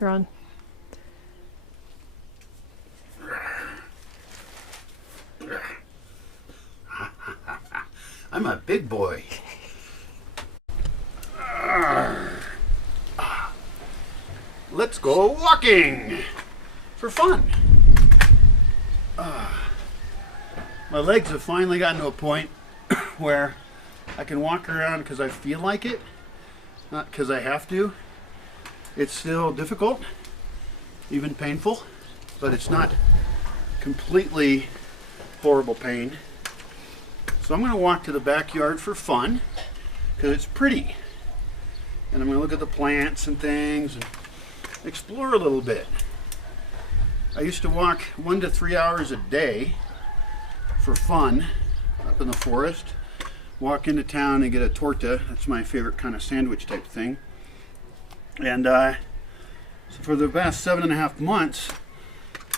You're on. I'm a big boy. Let's go walking for fun. My legs have finally gotten to a point where I can walk around because I feel like it, not because I have to. It's still difficult, even painful, but it's not completely horrible pain. So I'm going to walk to the backyard for fun because it's pretty. And I'm going to look at the plants and things and explore a little bit. I used to walk 1 to 3 hours a day for fun up in the forest. Walk into town and get a torta. That's my favorite kind of sandwich type thing. And so for the past 7.5 months,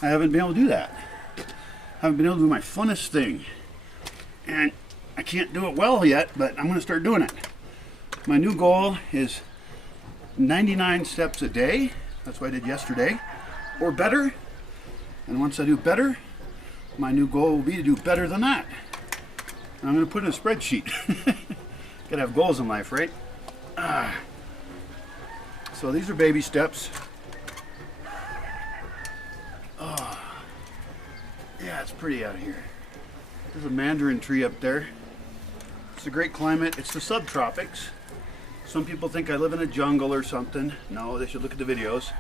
I haven't been able to do that. I haven't been able to do my funnest thing. And I can't do it well yet, but I'm going to start doing it. My new goal is 99 steps a day. That's what I did yesterday. Or better. And once I do better, my new goal will be to do better than that. And I'm going to put it in a spreadsheet. Gotta have goals in life, right? So these are baby steps. Oh, yeah, it's pretty out here. There's a mandarin tree up there. It's a great climate. It's the subtropics. Some people think I live in a jungle or something. No, they should look at the videos.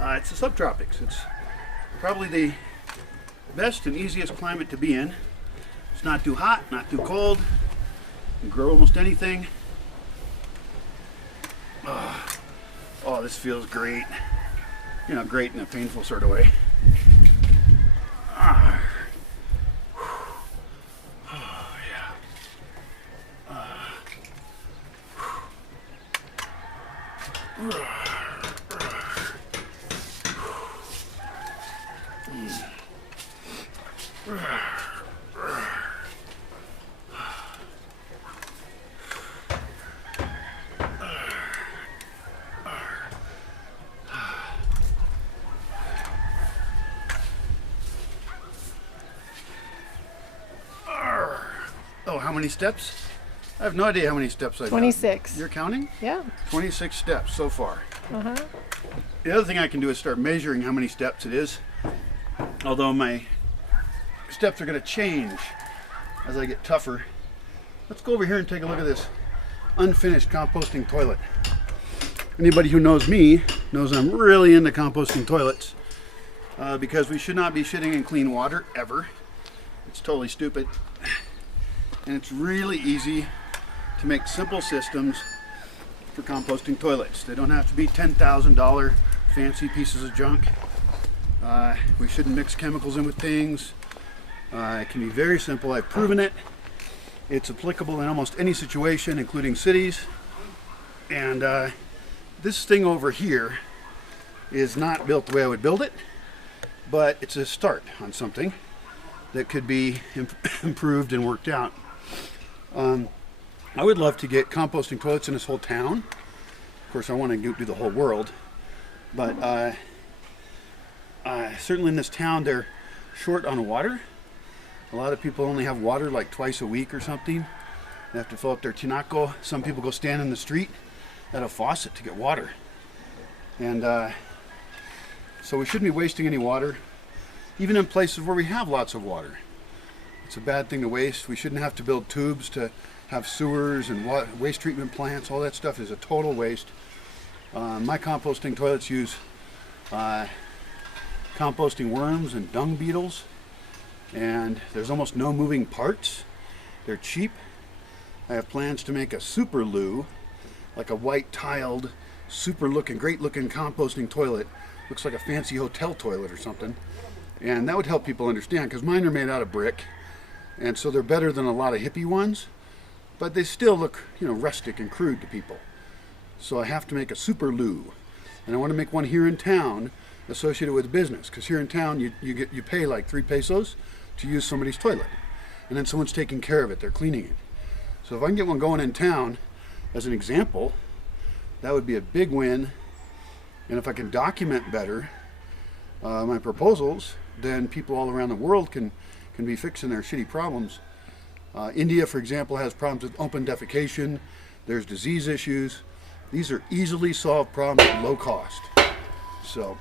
It's the subtropics. It's probably the best and easiest climate to be in. It's not too hot, not too cold. You can grow almost anything. Oh, this feels great. You know, great in a painful sort of way. Oh, how many steps? I have no idea how many steps I've done. 26. You're counting? Yeah. 26 steps so far. Uh-huh. The other thing I can do is start measuring how many steps it is. Although my steps are going to change as I get tougher. Let's go over here and take a look at this unfinished composting toilet. Anybody who knows me knows I'm really into composting toilets because we should not be shitting in clean water ever. It's totally stupid. And it's really easy to make simple systems for composting toilets. They don't have to be $10,000 fancy pieces of junk. We shouldn't mix chemicals in with things. It can be very simple. I've proven it. It's applicable in almost any situation, including cities. And this thing over here is not built the way I would build it, but it's a start on something that could be improved and worked out. I would love to get composting toilets in this whole town. Of course, I want to do the whole world, but certainly in this town they're short on water. A lot of people only have water like twice a week or something. They have to fill up their tinaco. Some people go stand in the street at a faucet to get water. And so we shouldn't be wasting any water, even in places where we have lots of water. It's a bad thing to waste. We shouldn't have to build tubes to have sewers and waste treatment plants. All that stuff is a total waste. My composting toilets use composting worms and dung beetles, and there's almost no moving parts. They're cheap. I have plans to make a super loo, like a white tiled, super looking, great looking composting toilet. Looks like a fancy hotel toilet or something. And that would help people understand, because mine are made out of brick, and so they're better than a lot of hippie ones, but they still look, you know, rustic and crude to people. So I have to make a super loo, and I want to make one here in town associated with business, because here in town you pay like 3 pesos to use somebody's toilet, and then someone's taking care of it, they're cleaning it. So if I can get one going in town as an example, that would be a big win, And if I can document better my proposals, then people all around the world can be fixing their shitty problems. India, for example, has problems with open defecation. There's disease issues. These are easily solved problems at low cost. So,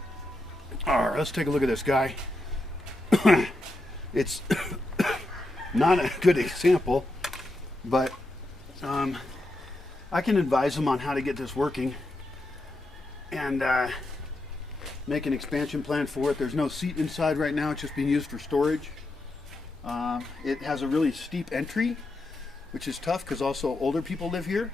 all right, let's take a look at this guy. It's not a good example, but I can advise him on how to get this working and make an expansion plan for it. There's no seat inside right now. It's just being used for storage. It has a really steep entry, which is tough because also older people live here.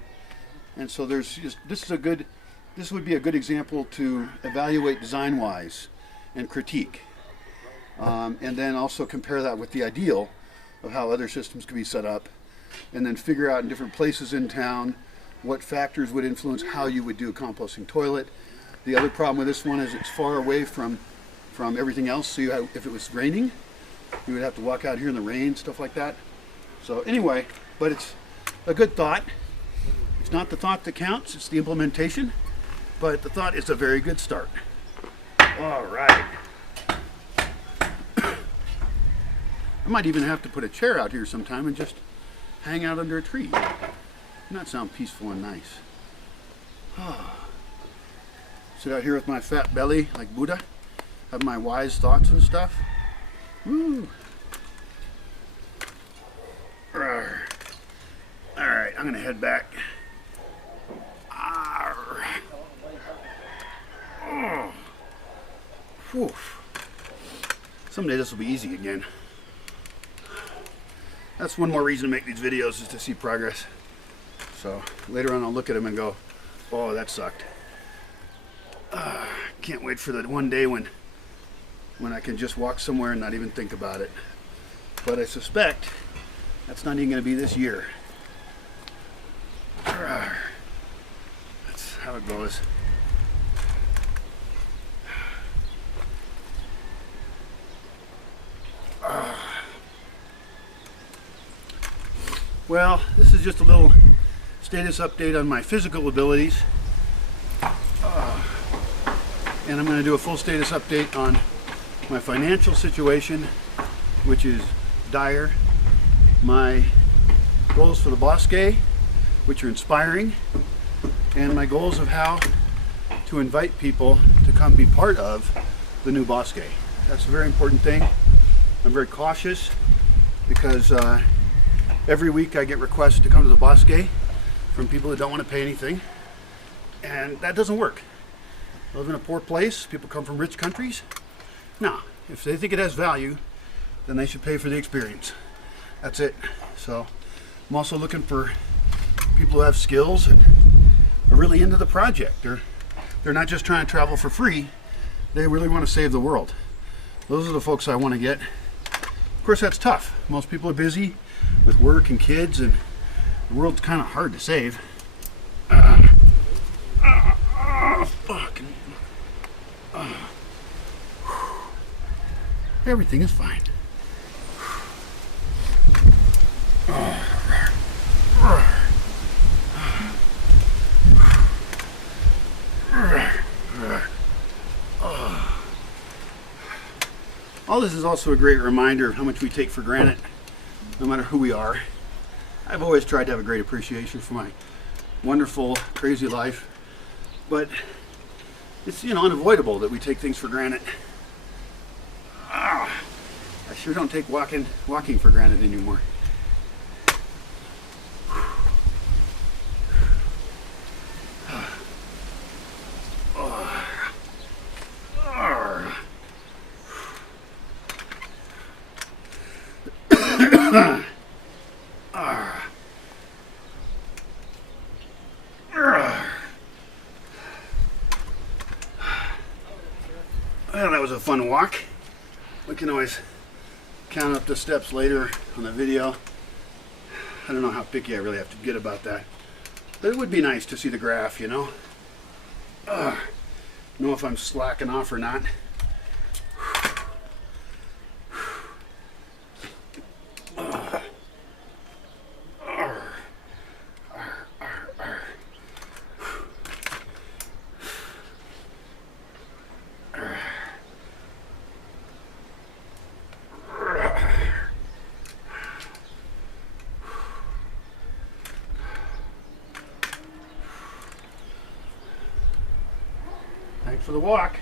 And so this would be a good example to evaluate design-wise and critique. And then also compare that with the ideal of how other systems could be set up, and then figure out in different places in town what factors would influence how you would do a composting toilet. The other problem with this one is it's far away from everything else, so if it was raining, you would have to walk out here in the rain, stuff like that. So anyway, but it's a good thought. It's not the thought that counts, it's the implementation, but the thought is a very good start. All right. I might even have to put a chair out here sometime and just hang out under a tree. Doesn't that sound peaceful and nice? Sit out here with my fat belly like Buddha, have my wise thoughts and stuff. Woo. Alright, I'm gonna head back. Whew. Someday this will be easy again. That's one more reason to make these videos, is to see progress. So later on I'll look at them and go, oh, that sucked. Can't wait for that one day when I can just walk somewhere and not even think about it. But I suspect that's not even going to be this year. That's how it goes. Well, this is just a little status update on my physical abilities. And I'm going to do a full status update on my financial situation, which is dire. My goals for the Bosque, which are inspiring. And my goals of how to invite people to come be part of the new Bosque. That's a very important thing. I'm very cautious because every week I get requests to come to the Bosque from people that don't want to pay anything, and that doesn't work. I live in a poor place. People come from rich countries. No, if they think it has value, then they should pay for the experience. That's it. So I'm also looking for people who have skills and are really into the project. They're not just trying to travel for free. They really want to save the world. Those are the folks I want to get. Of course, that's tough. Most people are busy with work and kids, and the world's kind of hard to save. Fucking. Everything is fine. All this is also a great reminder of how much we take for granted, no matter who we are. I've always tried to have a great appreciation for my wonderful, crazy life, but it's, unavoidable that we take things for granted. I sure don't take walking for granted anymore. Well, that was a fun walk. We can always count up the steps later on the video. I don't know how picky I really have to get about that. But it would be nice to see the graph, Know if I'm slacking off or not. Thanks for the walk.